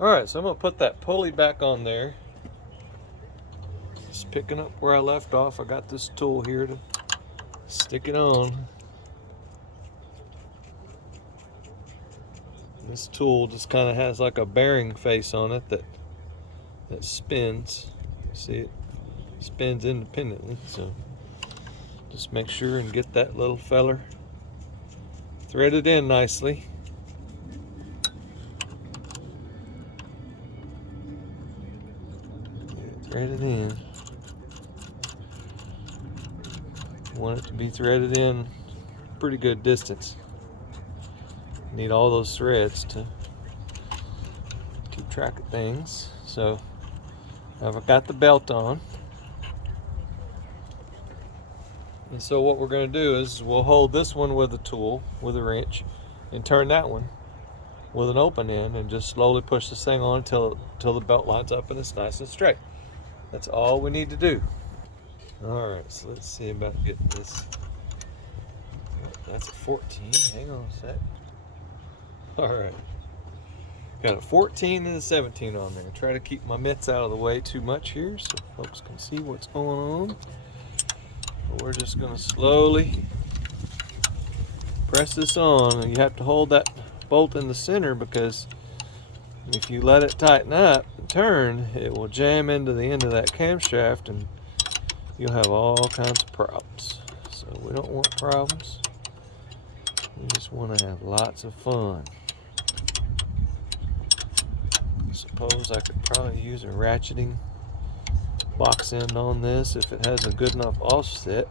Alright, so I'm going to put that pulley back on there. Just picking up where I left off. I got this tool here to stick it on. This tool just kind of has like a bearing face on it that spins. See, it spins independently, so just make sure and get that little feller threaded in nicely. Threaded in. You want it to be threaded in pretty good distance. Need all those threads to keep track of things. So I've got the belt on. And so what we're going to do is we'll hold this one with a tool, with a wrench, and turn that one with an open end and just slowly push this thing on until the belt lines up and it's nice and straight. That's all we need to do. Alright, so let's see about getting this. That's a 14. Hang on a sec. Alright. Got a 14 and a 17 on there. Try to keep my mitts out of the way too much here so folks can see what's going on. But we're just going to slowly press this on. And you have to hold that bolt in the center because if you let it tighten up and turn, it will jam into the end of that camshaft and you'll have all kinds of problems. So we don't want problems. We just want to have lots of fun. I suppose I could probably use a ratcheting box end on this if it has a good enough offset.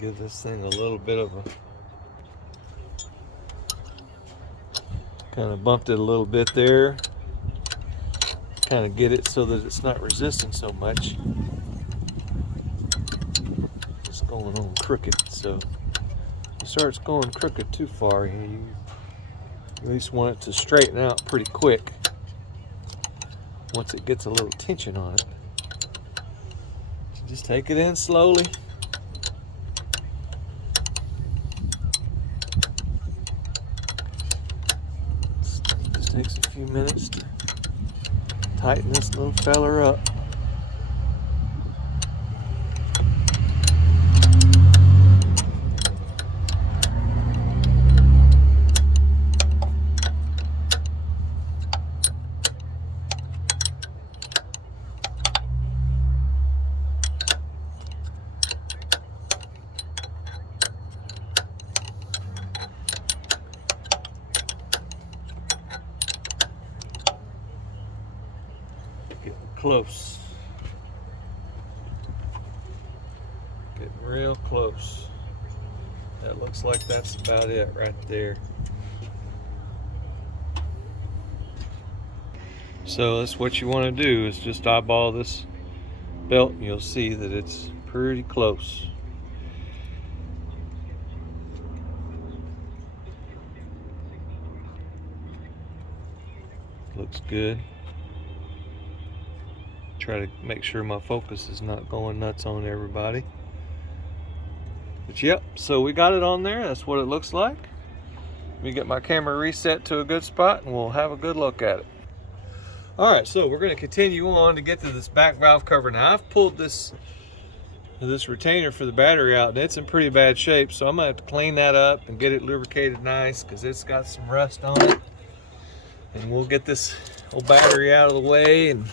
Give this thing a little bit of a, kind of bumped it a little bit there, kind of get it so that it's not resisting so much. It's going on crooked, so if it starts going crooked too far here, you at least want it to straighten out pretty quick once it gets a little tension on it. Just take it in slowly. Takes a few minutes to tighten this little feller up. Getting close. Getting real close. That looks like that's about it right there. So that's what you want to do, is just eyeball this belt and you'll see that it's pretty close. Looks good. Try to make sure my focus is not going nuts on everybody. But yep, so we got it on there. That's what it looks like. Let me get my camera reset to a good spot and we'll have a good look at it. Alright, so we're going to continue on to get to this back valve cover. Now I've pulled this retainer for the battery out and it's in pretty bad shape, so I'm going to have to clean that up and get it lubricated nice because it's got some rust on it. And we'll get this old battery out of the way and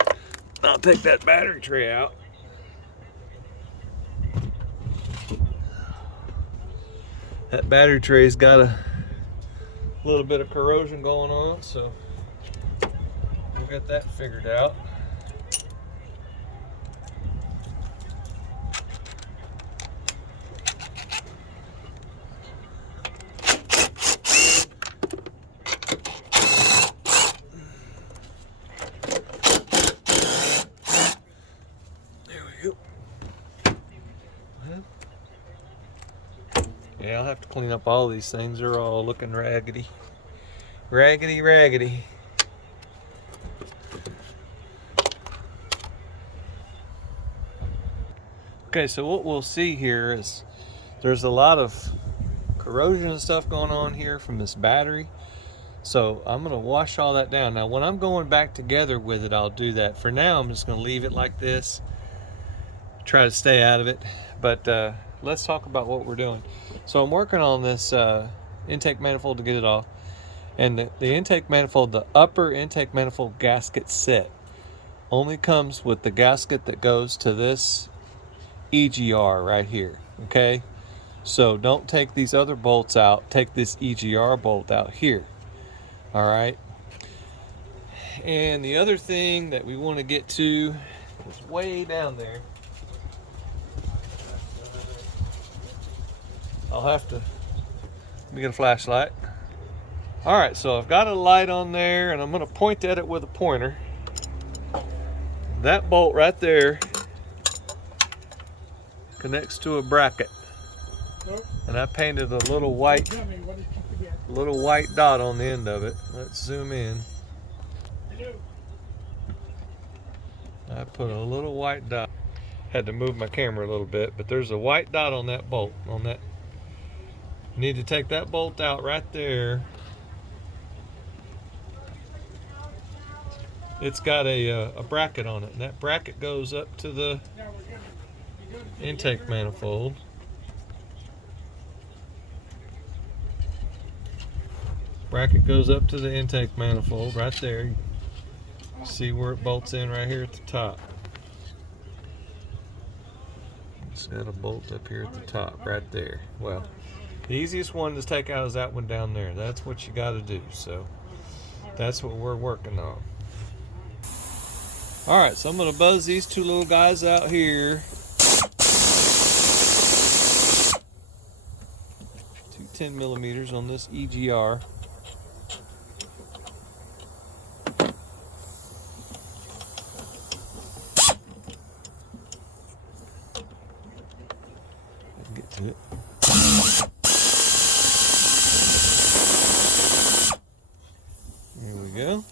I'll take that battery tray out. That battery tray's got a little bit of corrosion going on, so we'll get that figured out. Yeah, I'll have to clean up all these things. They're all looking raggedy. Raggedy, raggedy. Okay, so what we'll see here is there's a lot of corrosion and stuff going on here from this battery. So I'm gonna wash all that down. Now when I'm going back together with it, I'll do that. For now, I'm just gonna leave it like this, try to stay out of it. But let's talk about what we're doing. So I'm working on this intake manifold to get it off. And the intake manifold, the upper intake manifold gasket set, only comes with the gasket that goes to this EGR right here, okay? So don't take these other bolts out, take this EGR bolt out here, all right? And the other thing that we want to get to is way down there. I'll have to, let me get a flashlight. All right, so I've got a light on there and I'm gonna point at it with a pointer. That bolt right there connects to a bracket. And I painted a little white dot on the end of it. Let's zoom in. I put a little white dot. Had to move my camera a little bit, but there's a white dot on that bolt. On that, you need to take that bolt out right there. It's got a bracket on it, and that bracket goes up to the intake manifold. Bracket goes up to the intake manifold right there. You see where it bolts in right here at the top. It's got a bolt up here at the top right there. Well, the easiest one to take out is that one down there. That's what you got to do. So that's what we're working on. All right, so I'm going to buzz these two little guys out here. 2 10mm on this EGR. Get to it. There we go.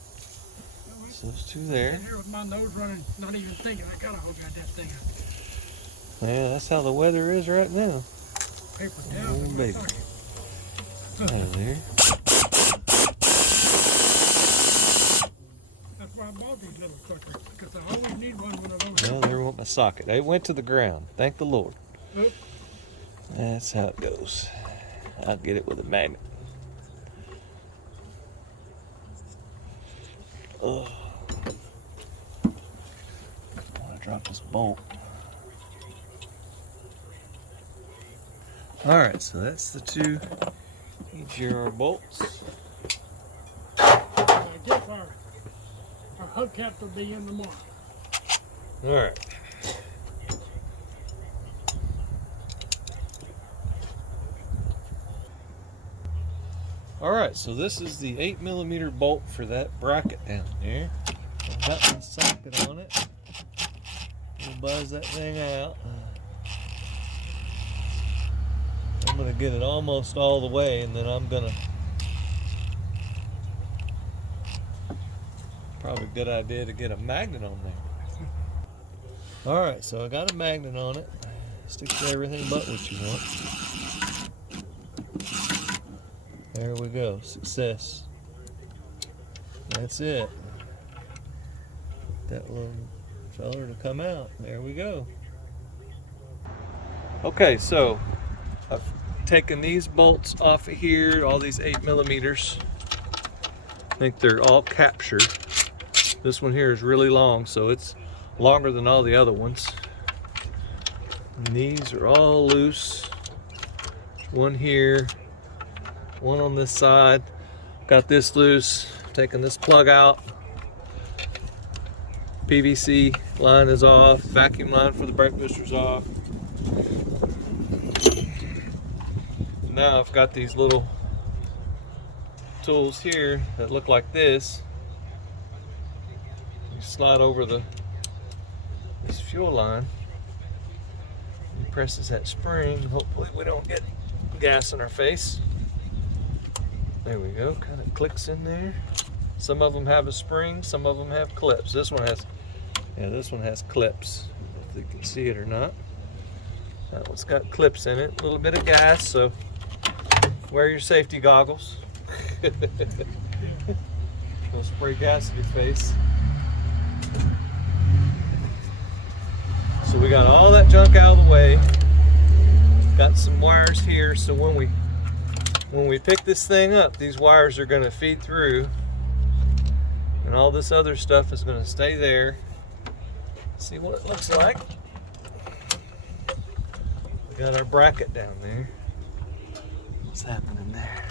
So those two there. Here with my nose running, not even thinking, I gotta hold that thing up. Yeah, that's how the weather is right now. Paper towel. Oh, baby. Out of there. That's why I bought these little suckers, because I always need one of those. Well, there went my socket. It went to the ground. Thank the Lord. Oop. That's how it goes. I'll get it with a magnet. Oh. I want to drop this bolt. All right, so that's the two EGR bolts. I guess our hubcaps will be in tomorrow. All right. All right, so this is the 8mm bolt for that bracket down there. I've got my socket on it. We'll buzz that thing out. I'm gonna get it almost all the way, and then I'm gonna, probably a good idea to get a magnet on there. All right, so I got a magnet on it. Sticks to everything but what you want. There we go, success. That's it. That little feller to come out. There we go. Okay, so I've taken these bolts off of here, all these 8mm. I think they're all captured. This one here is really long, so it's longer than all the other ones. And these are all loose. There's one here, one on this side. Got this loose, taking this plug out. PVC line is off, vacuum line for the brake booster's off. Now I've got these little tools here that look like this. You slide over this fuel line. It presses that spring. Hopefully we don't get gas in our face. There we go, kind of clicks in there. Some of them have a spring, some of them have clips. This one has clips, if you can see it or not. That one's got clips in it, a little bit of gas, so wear your safety goggles. Don't spray gas in your face. So we got all that junk out of the way. Got some wires here, so when we pick this thing up, these wires are going to feed through, and all this other stuff is going to stay there. See what it looks like. We got our bracket down there. What's happening there?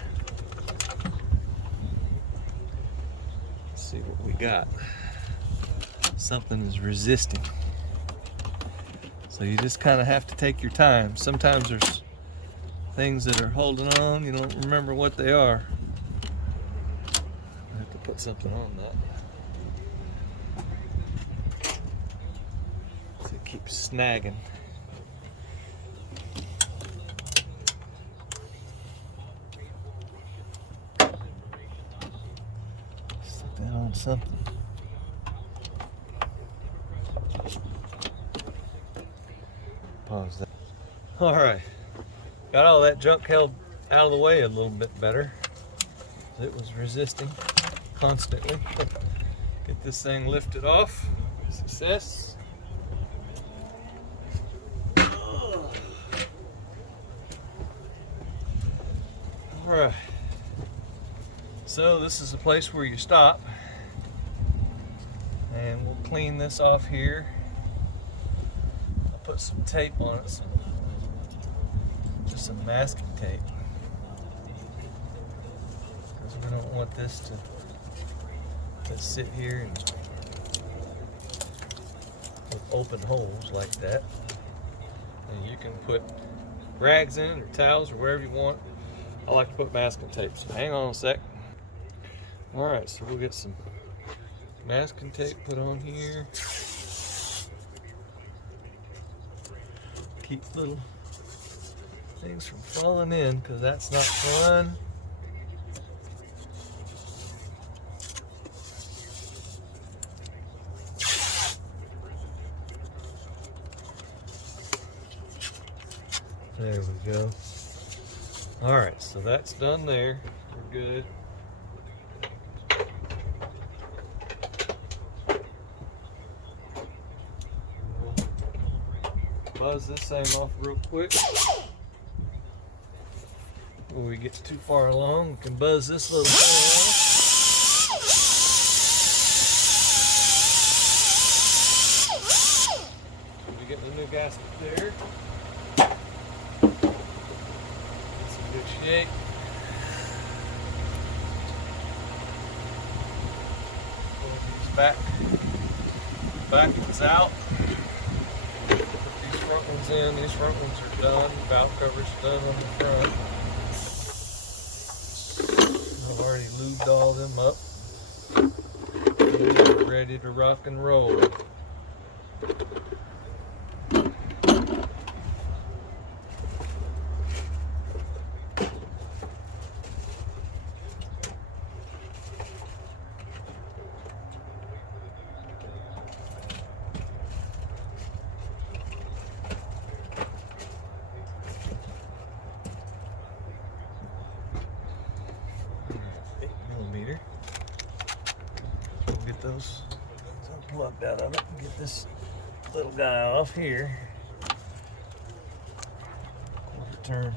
Let's see what we got. Something is resisting. So you just kind of have to take your time. Sometimes there's things that are holding on, you don't remember what they are. I have to put something on that. So it keeps snagging. Stick that on something. Pause that. All right, got all that junk held out of the way a little bit better. It was resisting constantly. Get this thing lifted off. Success. All right. So this is a place where you stop, and we'll clean this off here. Put some tape on it, just some masking tape, because we don't want this to sit here and with open holes like that. And you can put rags in or towels or wherever you want. I like to put masking tape, so hang on a sec. Alright, so we'll get some masking tape put on here. Keep little things from falling in, because that's not fun. There we go. All right, so that's done there. We're good. Buzz this thing off real quick. Before we get too far along, we can buzz this little thing off. We get the new gasket there. It's in good shape. Pull these back ones out. Front ones in. These front ones are done. Valve cover's done on the front. I've already lubed all them up. We're ready to rock and roll. Get those unplugged out of it and get this little guy off here. Quarter turn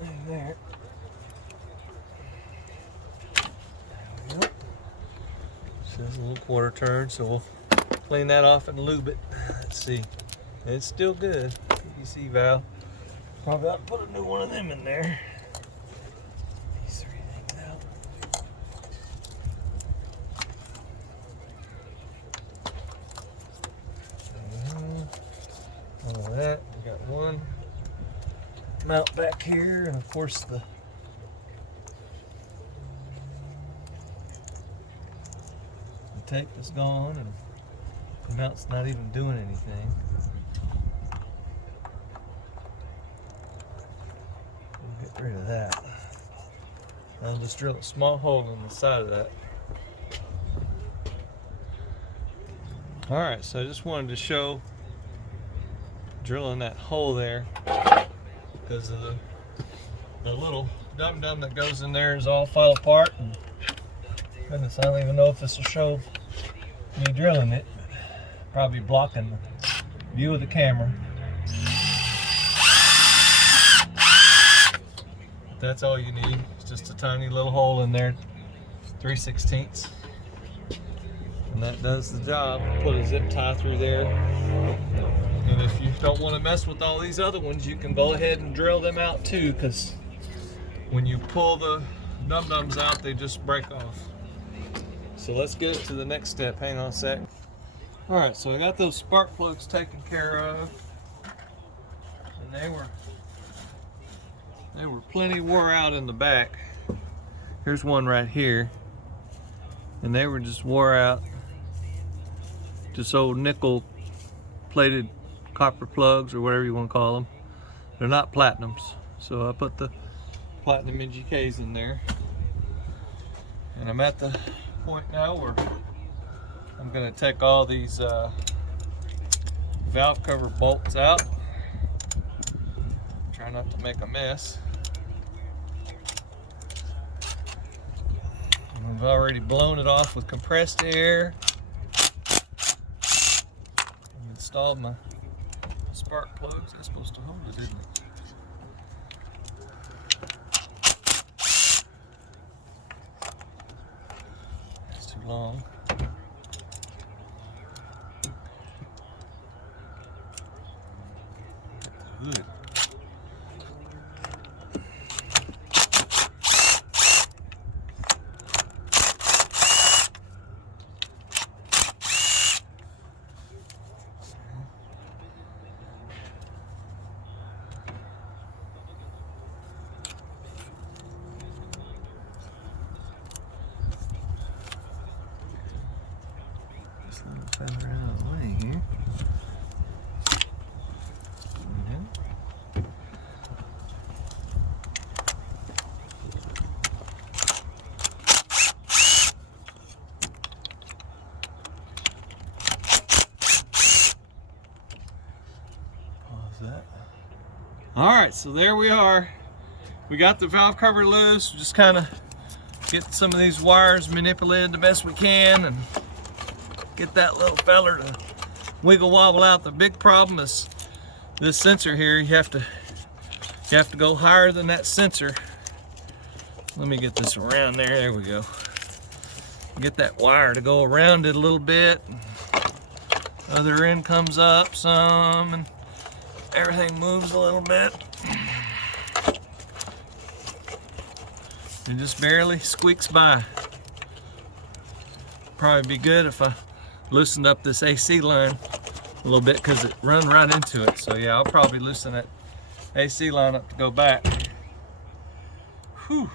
in there. There we go. Says a little quarter turn, so we'll clean that off and lube it. Let's see. It's still good. PVC valve. Probably ought to put a new one of them in there. These three things out. All that. We got one mount back here, and of course the tape is gone, and the mount's not even doing anything. We'll get rid of that. I'll just drill a small hole in the side of that. All right, so I just wanted to show drilling that hole there because of the little dum-dum that goes in there is all fell apart. And goodness, I don't even know if this will show me drilling it. Probably blocking the view of the camera. That's all you need. It's just a tiny little hole in there, 3/16. And that does the job. Put a zip tie through there. And if you don't want to mess with all these other ones, you can go ahead and drill them out too, because when you pull the dum-dums out, they just break off. So let's get it to the next step. Hang on a sec. All right, so I got those spark plugs taken care of. And they were plenty wore out in the back. Here's one right here. And they were just wore out. Just old nickel plated copper plugs or whatever you want to call them. They're not platinums. So I put the platinum NGKs in there. And I'm at the point now where I'm going to take all these valve cover bolts out. Try not to make a mess. I've already blown it off with compressed air. I've installed my spark plugs. That's supposed to hold it, isn't it? That's too long. Good. This little feather out of the way here. That. All right, so there we are. We got the valve cover loose. Just kind of get some of these wires manipulated the best we can and get that little feller to wiggle wobble out. The big problem is this sensor here. You have to go higher than that sensor. Let me get this around there. There we go. Get that wire to go around it a little bit. Other end comes up some and everything moves a little bit. It just barely squeaks by. Probably be good if I loosened up this AC line a little bit because it run right into it. So yeah, I'll probably loosen that AC line up to go back. Whew.